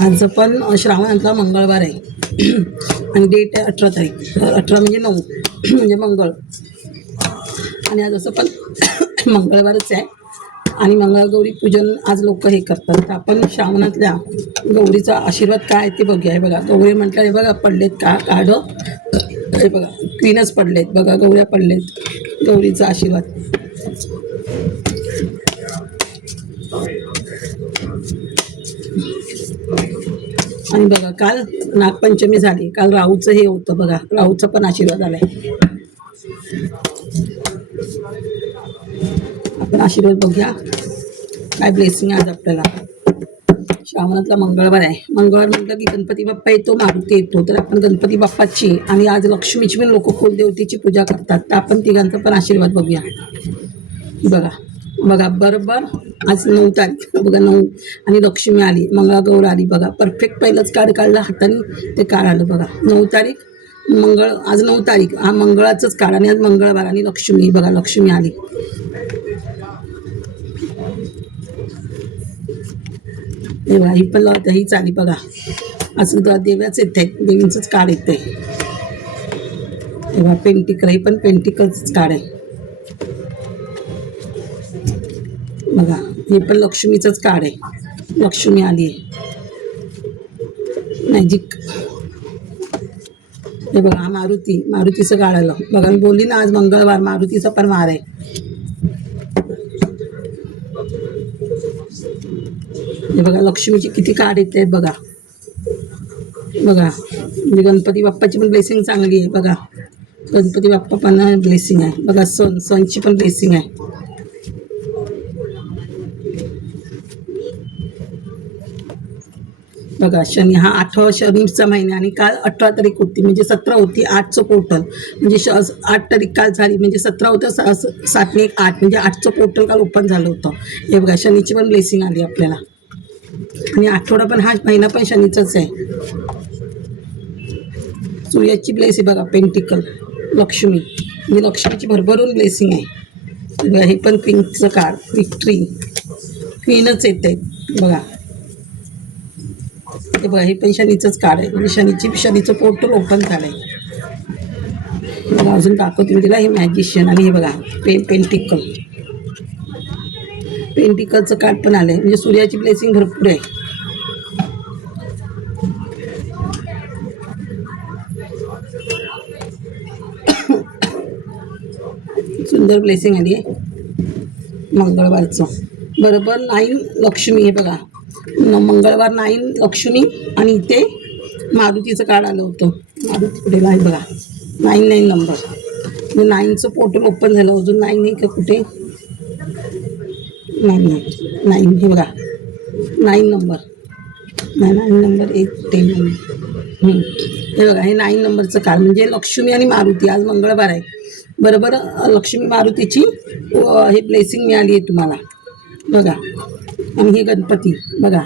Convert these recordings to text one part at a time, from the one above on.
आज पण श्रावणातला मंगळवार आहे आणि डेट आहे 18 तारीख. 18 म्हणजे 9 म्हणजे मंगळ. आणि आज असं पण मंगळवारच आहे आणि मंगळगौरी पूजन आज लोक हे करतात. तर आपण श्रावणातल्या गौरीचा आशीर्वाद काय आहे ते बघूया. हे बघा गौरी म्हटलं, हे बघा पडलेत कार्ड. हे बघा क्वीनच पडलेत, बघा गौऱ्या पडलेत. गौरीचा आशीर्वाद. आणि बघा काल नागपंचमी झाली, काल राहूचं हे होतं, बघा राहूचा पण आशीर्वाद आलाय. आपण आशीर्वाद बघूया काय ब्लेसिंग आज आपल्याला. श्रावणातला मंगळवार आहे. मंगळवार म्हटलं की गणपती बाप्पा येतो, मारुती येतो. तर आपण गणपती बाप्पाची आणि आज लक्ष्मीची पण लोक कुलदेवतेची पूजा करतात. तर आपण तिघांचा पण आशीर्वाद बघूया. बघा बघा बरोबर आज 9 तारीख, बघा 9 आणि लक्ष्मी आली, मंगळागौर आली. बघा परफेक्ट पहिलंच कार्ड काढलं हाताने, ते कार्ड आलं. बघा 9 तारीख मंगळ, आज 9 तारीख हा मंगळाचंच कार्ड आणि आज मंगळवार आणि लक्ष्मी. बघा लक्ष्मी आली. हे बघा ही पण हीच आली. बघा असं देव्याच येत आहेत, देवींचंच कार्ड येत आहे. हे बघा पेंटिकल, हे पण पेंटिकलच कार्ड आहे. बघा हे पण लक्ष्मीचंच कार्ड आहे, लक्ष्मी आली आहे. मॅजिक. हे बघा हा मारुती, मारुतीचं कार्ड आलं. बघा मी बोलली ना आज मंगळवार, मारुतीचा पण वार आहे. हे बघा लक्ष्मीची किती कार्ड येत आहेत. बघा बघा म्हणजे गणपती बाप्पाची पण ब्लेसिंग चांगली आहे. बघा गणपती बाप्पा पण ब्लेसिंग आहे. बघा सणची पण ब्लेसिंग आहे. बघा शनी, हा 8वा शनीचा महिना आणि काल 18 तारीख होती, म्हणजे 17 होती. 8चं पोर्टल म्हणजे 8 तारीख काल झाली, म्हणजे 17 होतं. 7 ने 8 म्हणजे 8चं पोर्टल काल ओपन झालं होतं. हे बघा शनीची पण ब्लेसिंग आली आपल्याला. आणि आठवडा पण हा महिना पण शनीचाच आहे. सूर्याची ब्लेसिंग बघा पेंटिकल, लक्ष्मी म्हणजे लक्ष्मीची भरभरून ब्लेसिंग आहे. बघा हे पण क्वीनचं कार्ड, विक्ट्री, क्वीनच येत आहेत. बघा हे बघा हे पण शनीचंच कार्ड आहे, म्हणजे शनीचं पोर्टल ओपन झालं आहे. अजून दाखवते मी तिला. हे मॅजिशियन आणि हे बघा पेंटिकल, पेंटिकलचं कार्ड पण आलं आहे, म्हणजे सूर्याची ब्लेसिंग भरपूर आहे. सुंदर ब्लेसिंग आली आहे मंगळवारचं. बरोबर 9 लक्ष्मी. हे बघा मंगळवार 9 लक्ष्मी आणि इथे मारुतीचं कार्ड आलं होतं. मारुती कुठे आहे बघा, 9 नंबर, म्हणजे 9चं पोर्टल ओपन झालं. अजून 9 नाही का कुठे, 9 हे बघा 9 नंबर, 9 नंबर 1 10 हे बघा हे 9 नंबरचं कार्ड, म्हणजे लक्ष्मी आणि मारुती. आज मंगळवार आहे बरोबर. लक्ष्मी मारुतीची हे ब्लेसिंग मिळाली आहे तुम्हाला. बघा आणि हे गणपती, बघा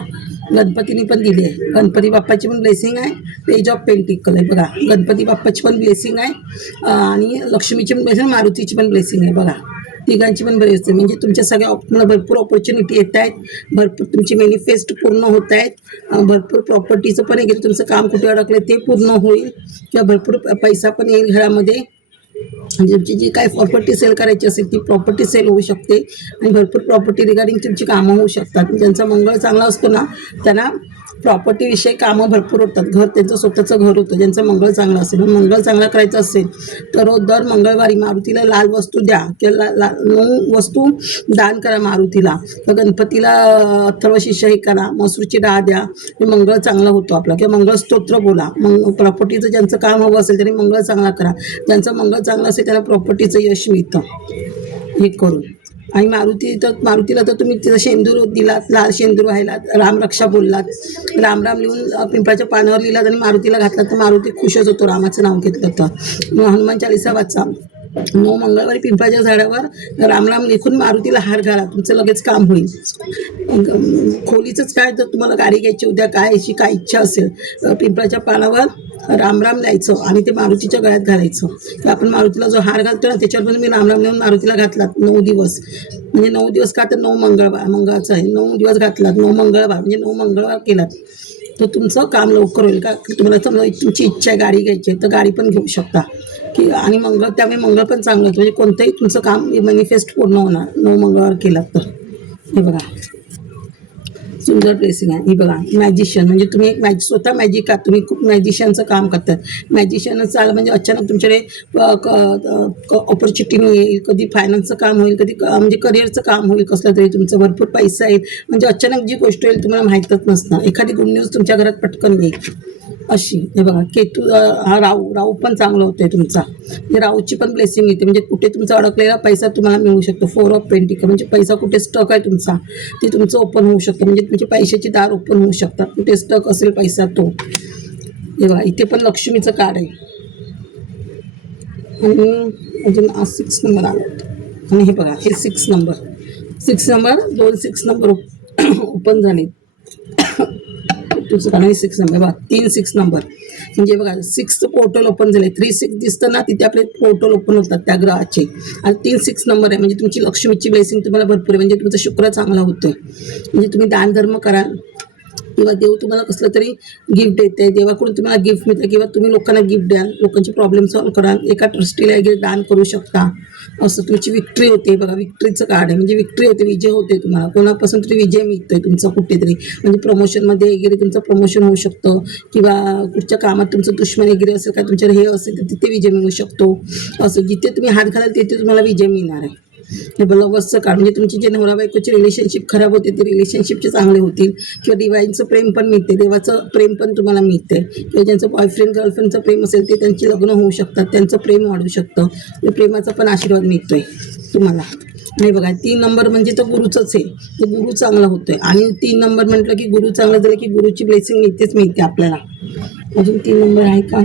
गणपतीने पण दिली आहे. गणपती बाप्पाची पण ब्लेसिंग आहे. पेज ऑफ पेंटिकल आहे. बघा गणपती बाप्पाची पण ब्लेसिंग आहे आणि लक्ष्मीची पण ब्लेसिंग, मारुतीची पण ब्लेसिंग आहे. बघा तिघांची पण बरी असते, म्हणजे तुमच्या सगळ्या तुम्हाला भरपूर ऑपॉर्च्युनिटी येत आहेत. भरपूर तुमची मॅनिफेस्ट पूर्ण होत आहेत. भरपूर प्रॉपर्टीचं पण आहे, तुमचं काम कुठे अडकलं ते पूर्ण होईल, किंवा भरपूर पैसा पण येईल घरामध्ये. म्हणजे तुमची जी काय प्रॉपर्टी सेल करायची असेल ती प्रॉपर्टी सेल होऊ शकते आणि भरपूर प्रॉपर्टी रिगार्डिंग तुमची कामं होऊ शकतात. ज्यांचा मंगळ चांगला असतो ना त्यांना प्रॉपर्टीविषयी कामं भरपूर होतात. घर त्यांचं स्वतःचं घर होतं ज्यांचं मंगळ चांगलं असेल. मंगळ चांगला करायचं असेल तर दर मंगळवारी मारुतीला लाल वस्तू द्या, किंवा 9 वस्तू दान करा मारुतीला, तर गणपतीला अथर्वशीर्ष हे करा, मसूरची डाळ द्या. हे मंगळ चांगला होतो आपला. किंवा मंगळ स्तोत्र बोला. प्रॉपर्टीचं ज्यांचं काम हवं असेल त्यांनी मंगळ चांगला करा. ज्यांचं मंगळ चांगलं असेल त्यांना प्रॉपर्टीचं यश मिळतं हे करून. आणि मारुतीला तर तुम्ही तिथं शेंदूर दिलात, लाल शेंदूर व्हायलात, रामरक्षा बोललात, राम राम लिहून पिंपळाच्या पानावर लिहिलात आणि मारुतीला घातलात तर मारुती खुशच होतो. रामाचं नाव घेतलं तर हनुमान चालीसा वाचा. 9 मंगळवारी पिंपळाच्या झाडावर राम राम लिखून मारुतीला हार घाला, तुमचं लगेच काम होईल. खोलीचंच काय, जर तुम्हाला गाडी घ्यायची उद्या काय याची काय इच्छा असेल, पिंपळाच्या पानावर राम राम लिहायचं आणि ते मारुतीच्या गळ्यात घालायचं. तर आपण मारुतीला जो हार घालतो ना त्याच्यावर पण तुम्ही राम राम लिहून मारुतीला घातलात 9 दिवस, म्हणजे 9 दिवस का तर 9 मंगळवारचं आहे, 9 दिवस घातलात, 9 मंगळवार म्हणजे 9 मंगळवार केलात तर तुमचं काम लवकर होईल. का तुम्हाला समजा तुमची इच्छा आहे गाडी घ्यायची आहे तर गाडी पण घेऊ शकता की आणि त्यामुळे मंगळ पण चांगलं होतं. म्हणजे कोणतंही तुमचं काम मॅनिफेस्ट पूर्ण होणार 9 मंगळवार केलात तर. हे बघा सुंदर ब्लेसिंग आहे. ही बघा मॅजिशियन म्हणजे तुम्ही एक स्वतः मॅजिक आहात, तुम्ही खूप मॅजिशियनचं काम करतात. मॅजिशियनच आलं म्हणजे अचानक तुमच्याकडे ऑपॉर्च्युनिटी येईल, कधी फायनान्सचं काम होईल, कधी म्हणजे करिअरचं काम होईल कसलं तरी, तुमचं भरपूर पैसा येईल. म्हणजे अचानक जी गोष्ट येईल तुम्हाला माहीतच नसणार, एखादी गुड न्यूज तुमच्या घरात पटकन येईल अशी. हे बघा केतू हा राहू पण चांगलं होतंय तुमचा. म्हणजे राहूची पण ब्लेसिंग येते, म्हणजे कुठे तुमचा अडकलेला पैसा तुम्हाला मिळू शकतो. 4 ऑफ पेंटिकल म्हणजे पैसा कुठे स्टक आहे तुमचा ते तुमचं ओपन होऊ शकतं. म्हणजे तुमचे पैशाची दार ओपन होऊ शकतात, कुठे स्टक असेल पैसा तो. हे बघा इथे पण लक्ष्मीचं कार्ड आहे. आणि अजून 6 नंबर आला होता. आणि हे बघा हे 6 नंबर 2 6 नंबर ओपन झाले तुमचं. कारण 6 नंबर बघा 3 6 नंबर म्हणजे बघा 6चं पोर्टल ओपन झाले. 3 6 दिसतं ना, तिथे आपले पोर्टल ओपन होतात त्या ग्रहाचे. आणि 3 6 नंबर आहे म्हणजे तुमची लक्ष्मीची ब्लेसिंग तुम्हाला भरपूर आहे. म्हणजे तुमचा शुक्र चांगला होतोय. म्हणजे तुम्ही दानधर्म कराल किंवा देव तुम्हाला कसलं तरी गिफ्ट देते, देवाकडून तुम्हाला गिफ्ट मिळते किंवा तुम्ही लोकांना गिफ्ट द्याल, लोकांचे प्रॉब्लेम सॉल्व्ह कराल, एका ट्रस्टीला वगैरे दान करू शकता. असं तुमची विक्ट्री होते. बघा विक्ट्रीचं कार्ड आहे म्हणजे विक्ट्री होते, विजय होते. तुम्हाला कोणापासून तरी विजय मिळतोय तुमचा कुठेतरी. म्हणजे प्रमोशनमध्ये वगैरे तुमचं प्रमोशन होऊ शकतं किंवा कुठच्या कामात तुमचं दुश्मन वगैरे असेल काय तुमच्याकडे हे असेल तर तिथे विजय मिळू शकतो. असं जिथे तुम्ही हात घालाल तिथे तुम्हाला विजय मिळणार आहे. हे लव्हर्सचं कार्ड म्हणजे तुमची जे नवरा बायकोचे रिलेशनशिप खराब होते ते रिलेशनशिपचे चांगले होतील किंवा डिवाईनचं प्रेम पण मिळते, देवाचं प्रेम पण तुम्हाला मिळते. किंवा ज्यांचं बॉयफ्रेंड गर्लफ्रेंडचं प्रेम असेल ते त्यांची लग्न होऊ शकतात, त्यांचं प्रेम वाढू शकतं. प्रेमाचा पण आशीर्वाद मिळतोय तुम्हाला. नाही बघा 3 नंबर म्हणजे तर गुरुचंच आहे, ते गुरु चांगला होतोय. आणि 3 नंबर म्हटलं की गुरु चांगलं झालं की गुरुची ब्लेसिंग मिळते आपल्याला. अजून 3 नंबर आहे का?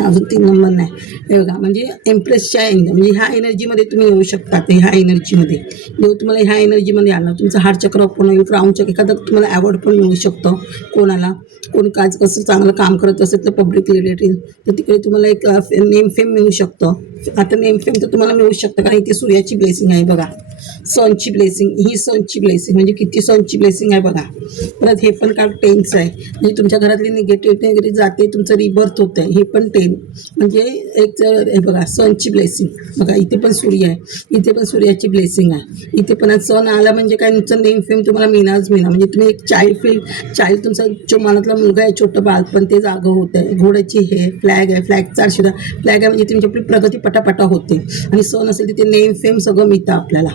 अजून 3 नंबर नाही. हे बघा म्हणजे एम्प्रेसच्या म्हणजे ह्या एनर्जीमध्ये तुम्ही येऊ शकता. ते ह्या एनर्जीमध्ये देव तुम्हाला ह्या एनर्जीमध्ये आणणार. तुमचं हार्ट चक्र ओपन होईल, क्राऊन चक्र, एखादं तुम्हाला अवॉर्ड पण मिळू शकतं. कोणी काय कसं चांगलं काम करत असेल तर पब्लिक रिलेटेड तर तिकडे तुम्हाला एक नेम फेम मिळू शकतं. आता नेम फेम तर तुम्हाला मिळू शकतं कारण इथे सूर्याची ब्लेसिंग आहे. बघा सनची ब्लेसिंग, ही सनची ब्लेसिंग म्हणजे किती सनची ब्लेसिंग आहे बघा. परत हे पण कार्ड 10चं आहे म्हणजे तुमच्या घरातली निगेटिव्हिटी वगैरे जाते, तुमचं रिबर्थ होतं आहे. हे पण 10 म्हणजे एक हे बघा सनची ब्लेसिंग. बघा इथे पण सूर्य आहे, इथे पण सूर्याची ब्लेसिंग आहे. इथे पण सन आला म्हणजे काय तुमचं नेम फेम तुम्हाला मिळणारच मिळणार. म्हणजे तुम्ही एक चाइल्ड तुमचा जो मनातला मुलगा आहे छोटं बाळ पण ते जागं होत आहे. घोड्याची हे फ्लॅग आहे, फ्लॅगचा आशीर्वाद फ्लॅग आहे म्हणजे तुमची आपली प्रगती पटापटा होते. आणि सण असेल तिथे नेम फेम सगळं मिळतं आपल्याला.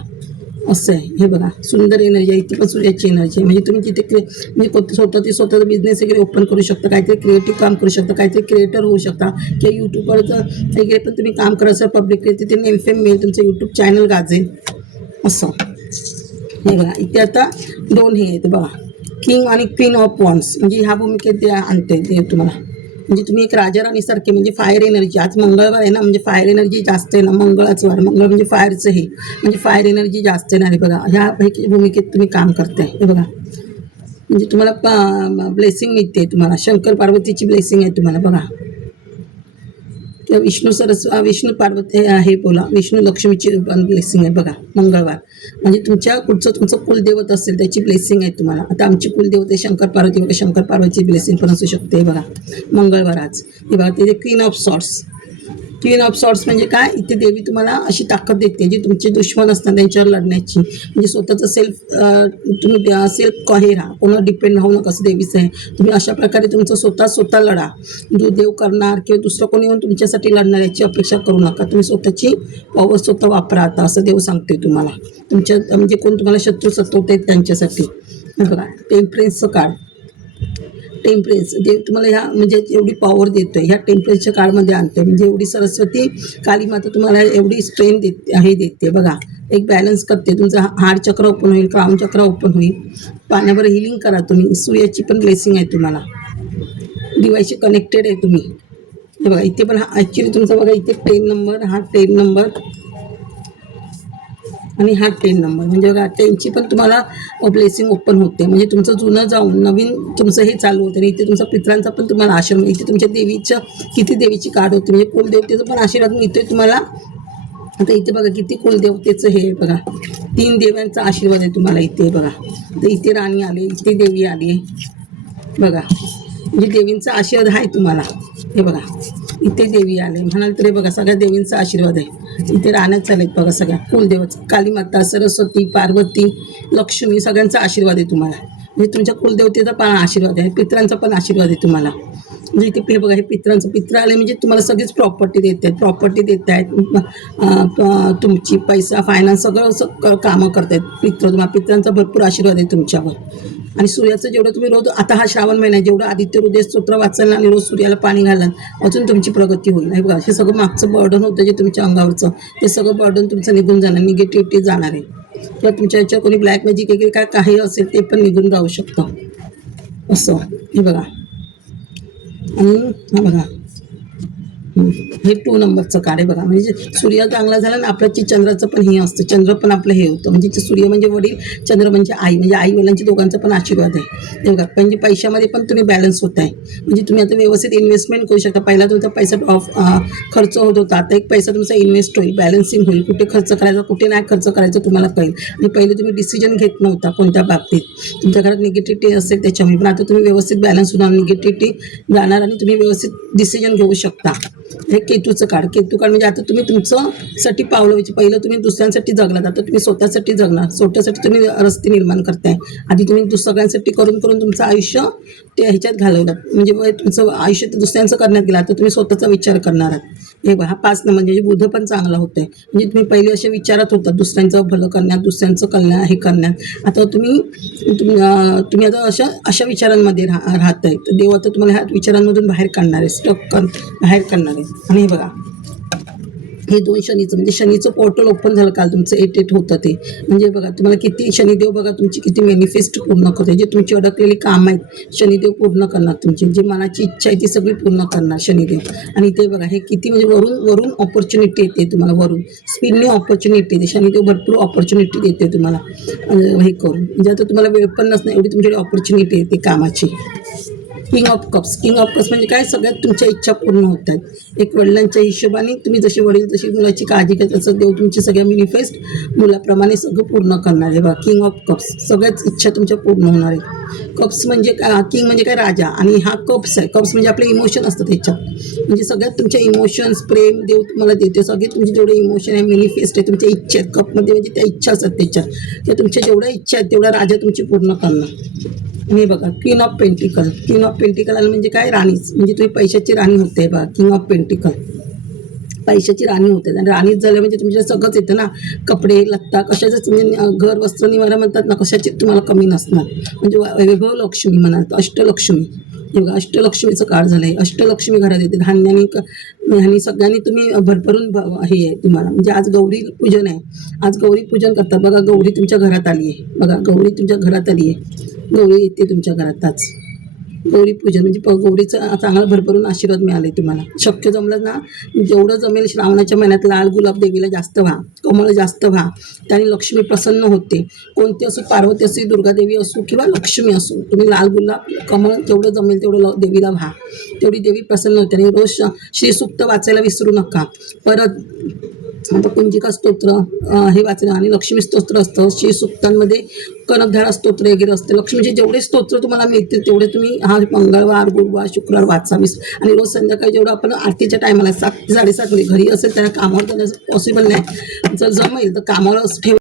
असं आहे. हे बघा सुंदर एनर्जी आहे, इथे पण सूर्याची एनर्जी आहे. म्हणजे तुम्ही तिथे म्हणजे स्वतःचा बिझनेस वगैरे ओपन करू शकता, काहीतरी क्रिएटिव्ह काम करू शकता, काहीतरी क्रिएटर होऊ शकता किंवा यूट्यूबवरचं वगैरे पण तुम्ही काम करत असाल पब्लिकली तिथे नेम फेम मिळेल, तुमचं यूट्यूब चॅनल गाजेल असं. हे बघा इथे आता 2 हे आहेत बघा किंग आणि क्वीन ऑफ वॉन्ड्स म्हणजे ह्या भूमिकेत ते आणते ते तुम्हाला. म्हणजे तुम्ही एक राजा राणीसारखे म्हणजे फायर एनर्जी. आज मंगळवार आहे ना म्हणजे फायर एनर्जी जास्त आहे ना, मंगळाचं वार, मंगळ म्हणजे फायरचं हे म्हणजे फायर एनर्जी जास्त येणार आहे. बघा ह्या भूमिकेत तुम्ही काम करताय. हे बघा म्हणजे तुम्हाला ब्लेसिंग मिळते, तुम्हाला शंकर पार्वतीची ब्लेसिंग आहे तुम्हाला. बघा किंवा विष्णू पार्वती आहे बोला, विष्णू लक्ष्मीची ब्लेसिंग आहे. बघा मंगळवार म्हणजे तुमचं कुलदेवत असेल त्याची ब्लेसिंग आहे तुम्हाला. आता आमची कुलदेवत आहे शंकर पार्वती, बघा शंकर पार्वतीची ब्लेसिंग पण असू शकते. बघा मंगळवार आज. हे बघा तिथे क्वीन ऑफ सॉर्ट्स म्हणजे काय, इथे देवी तुम्हाला अशी ताकद देते जी तुमचे दुश्मन असतात त्यांच्यावर लढण्याची. म्हणजे स्वतःचं तुम्ही सेल्फ हे राहा, कोणावर डिपेंड राहू नका असं देवीचं आहे. तुम्ही अशा प्रकारे तुमचं स्वतः लढा. जो देव करणार किंवा दुसरं कोणी येऊन तुमच्यासाठी लढणार याची अपेक्षा करू नका. तुम्ही स्वतःची पॉवर स्वतः वापरा आता असं देव सांगते तुम्हाला. तुमच्या म्हणजे कोण तुम्हाला शत्रू सतवत आहेत त्यांच्यासाठी. बघा टेम्परेन्सचं कार्ड. टेम्परेन्स देव तुम्हाला ह्या म्हणजे एवढी पॉवर देतोय, ह्या टेम्परेन्सच्या काळमध्ये आणते. म्हणजे एवढी सरस्वती काली माता तुम्हाला एवढी स्ट्रेंथ देते. बघा एक बॅलन्स करते, तुमचं हार्ट चक्र ओपन होईल, क्राऊन चक्र ओपन होईल. पाण्यावर हिलिंग करा तुम्ही. सूर्याची पण ब्लेसिंग आहे तुम्हाला, दिवाशी कनेक्टेड आहे तुम्ही. हे बघा इथे पण ॲक्च्युली तुमचा बघा इथे 10 नंबर, हा 10 नंबर आणि हा 10 नंबर म्हणजे बघा 10ची पण तुम्हाला ब्लेसिंग ओपन होते. म्हणजे तुमचं जुनं जाऊन नवीन तुमचं हे चालू होतं. आणि इथे तुमचा पित्रांचा पण तुम्हाला आशीर्वाद, इथे तुमच्या किती देवीची कार्ड होते म्हणजे कुलदेवतेचा पण आशीर्वाद मिळतोय तुम्हाला. आता इथे बघा किती कुलदेवतेचं हे बघा 3 देवांचा आशीर्वाद आहे तुम्हाला इथे. बघा तर इथे राणी आली, इथे देवी आली. बघा, म्हणजे देवींचा आशीर्वाद आहे तुम्हाला. हे बघा, इथे देवी आले म्हणाल तरी बघा, सगळ्या देवींचा आशीर्वाद आहे. इथे राहण्यात चालेल बघा, सगळ्या कुलदेवच काली माता, सरस्वती, पार्वती, लक्ष्मी सगळ्यांचा आशीर्वाद आहे तुम्हाला. म्हणजे तुमच्या कुलदेवतेचा पण आशीर्वाद आहे, पितरांचा पण आशीर्वाद आहे तुम्हाला. म्हणजे इथे हे बघा, हे पितरांचं पित्र आले म्हणजे तुम्हाला सगळीच प्रॉपर्टी देत आहेत, प्रॉपर्टी देत आहेत, तुमची पैसा फायनान्स सगळं कामं करत आहेत पित्र. तुम्हाला पित्रांचा भरपूर आशीर्वाद आहे तुमच्यावर. आणि सूर्याचं जेवढं तुम्ही रोज, आता हा श्रावण महिना आहे, जेवढं आदित्य हृदय स्तोत्र वाचाल आणि रोज सूर्याला पाणी घालाल, अजून तुमची प्रगती होईल. हे बघा, हे सगळं मागचं बर्डन होतं जे तुमच्या अंगावरचं, ते सगळं बर्डन तुमचं निघून जाणार, निगेटिव्हिटी जाणार आहे. किंवा तुमच्या याच्यावर कोणी ब्लॅक मॅजिक वगैरे काय काही असेल ते पण निघून राहू शकतं असं. हे बघा, आणि हा बघा, हे 2 नंबरचं कार्ड आहे बघा. म्हणजे सूर्य चांगला झाला ना आपल्याची, चंद्राचं पण हे असतं, चंद्र पण आपलं हे होतं. म्हणजे सूर्य म्हणजे वडील, चंद्र म्हणजे आई, म्हणजे आई वडिलांची दोघांचा पण आशीर्वाद आहे. हे बघा, म्हणजे पैशामध्ये पण तुम्ही बॅलन्स होत आहे. म्हणजे तुम्ही आता व्यवस्थित इन्व्हेस्टमेंट करू शकता. पहिला तुमचा पैसा खर्च होत होता, आता एक पैसा तुमचा इन्व्हेस्ट होईल, बॅलन्सिंग होईल. कुठे खर्च करायचा, कुठे नाही खर्च करायचं तुम्हाला कळेल. आणि पहिले तुम्ही डिसिजन घेत नव्हता कोणत्या बाबतीत, तुमच्या घरात निगेटिव्हिटी असेल त्याच्यामुळे, पण आता तुम्ही व्यवस्थित बॅलन्स होणार, निगेटिव्हिटी जाणार आणि तुम्ही व्यवस्थित डिसिजन घेऊ शकता. हे केतूचं कार्ड. केतू कार्ड म्हणजे आता तुम्ही तुमच्यासाठी पावलं व्हायची. पहिलं तुम्ही दुसऱ्यांसाठी जगलात, आता तुम्ही स्वतःसाठी जगणार, स्वतःसाठी तुम्ही रस्ते निर्माण करताय. आधी तुम्ही सगळ्यांसाठी करून करून तुमचं आयुष्य ते ह्याच्यात घालवलात, म्हणजे तुमचं आयुष्य दुसऱ्यांचं करण्यात गेलं, आता तुम्ही स्वतःचा विचार करणार आहात. हे बघा, 5 नंबर म्हणजे बुध पण चांगला होतंय. म्हणजे तुम्ही पहिले असे विचारात होता दुसऱ्यांचं भलं करण्यात, दुसऱ्यांचं कल्याण हे करण्यात, आता तुम्ही आता अशा विचारांमध्ये राहताय. तर देव आता तुम्हाला ह्या विचारांमधून बाहेर काढणार आहे, बाहेर काढणार आहे. आणि हे बघा, हे 2 शनीचं म्हणजे शनीचं पोर्टल ओपन झालं काल तुमचं 8-8 होतं ते. म्हणजे बघा तुम्हाला किती शनिदेव बघा तुमची किती मॅनिफेस्ट पूर्ण करते. जे तुमची अडकलेली कामं आहेत शनिदेव पूर्ण करणार, तुमची जी मनाची इच्छा आहे ती सगळी पूर्ण करणार शनिदेव. आणि ते बघा, हे किती म्हणजे वरून ऑपॉर्च्युनिटी येते तुम्हाला, वरून स्पीडने ऑपॉर्च्युनिटी येते. शनिदेव भरपूर ऑपॉर्च्युनिटी देते तुम्हाला हे करून. म्हणजे आता तुम्हाला वेळ पण नसणार एवढी तुमच्याकडे ऑपॉर्च्युनिटी येते कामाची. किंग ऑफ कप्स म्हणजे काय, सगळ्यात तुमच्या इच्छा पूर्ण होत आहेत. एक वडिलांच्या हिशोबाने तुम्ही जसे वडील जशी मुलाची काळजी घेतात तसं देव तुमची सगळ्या मॅनिफेस्ट मुलाप्रमाणे सगळं पूर्ण करणार आहे. बघा, किंग ऑफ कप्स, सगळ्याच इच्छा तुमच्या पूर्ण होणार आहेत. कप्स म्हणजे किंग म्हणजे काय, राजा, आणि हा कप्स आहे. कप्स म्हणजे आपले इमोशन असतात ह्याच्यात. म्हणजे सगळ्यात तुमच्या इमोशन्स, प्रेम देव तुम्हाला देते. सगळे तुमचे जेवढे इमोशन आहे मॅनिफेस्ट आहे तुमच्या इच्छा आहेत कपमध्ये, म्हणजे त्या इच्छा असतात त्याच्यात. त्या तुमच्या जेवढ्या इच्छा आहेत तेवढ्या राजा तुमची पूर्ण करणार. आणि बघा, क्वीन ऑफ पेंटिकल म्हणजे काय, राणीच. म्हणजे तुम्ही पैशाची राणी होते. बघा, किंग ऑफ पेंटिकल पैशाची राणी होते. आणि राणीच झाल्या म्हणजे तुमच्या सगळंच येतं ना, कपडे लत्ता कशाचंच, म्हणजे घर वस्त्र निवारा म्हणतात ना, कशाची तुम्हाला कमी नसणार. म्हणजे वैभव लक्ष्मी म्हणाल तर अष्टलक्ष्मी. हे बघा, अष्टलक्ष्मीचं कार्ड झालं आहे. अष्टलक्ष्मी घरात येते, धान्याने सगळ्यांनी तुम्ही भरभरून हे आहे तुम्हाला. म्हणजे आज गौरी पूजन आहे, आज गौरी पूजन करतात. बघा, गौरी तुमच्या घरात आली आहे. बघा, गौरी तुमच्या घरात आली आहे, गौरी येते तुमच्या घरात आज. गौरी पूजन म्हणजे गौरीचा चांगला भरभरून आशीर्वाद मिळाले तुम्हाला. शक्य जमलं ना, जेवढं जमेल श्रावणाच्या महिन्यात लाल गुलाब देवीला जास्त व्हा, कमळ जास्त व्हा, त्याने लक्ष्मी प्रसन्न होते. कोणती असो, पार्वती असो, दुर्गादेवी असो किंवा लक्ष्मी असो, तुम्ही लाल गुलाब कमळ जेवढं जमेल तेवढं देवीला व्हा, तेवढी देवी प्रसन्न होते. आणि रोज श्रीसूक्त वाचायला विसरू नका. परत आता कुंजिका स्तोत्र हे वाचलं, आणि लक्ष्मी स्तोत्र असतं. श्रीसूक्तांमध्ये कनकधारा स्तोत्र वगैरे असते. लक्ष्मीचे जेवढे स्तोत्र तुम्हाला मिळतील तेवढे तुम्ही मंगळवार, गुरुवार, शुक्रवार वाचावीस. आणि रोज संध्याकाळी जेवढं आपण आरतीच्या टायमाला 7 ते 7:30 घरी असेल त्याला कामावर जाण्याचं पॉसिबल नाही, जर जमेल तर कामावर ठेव.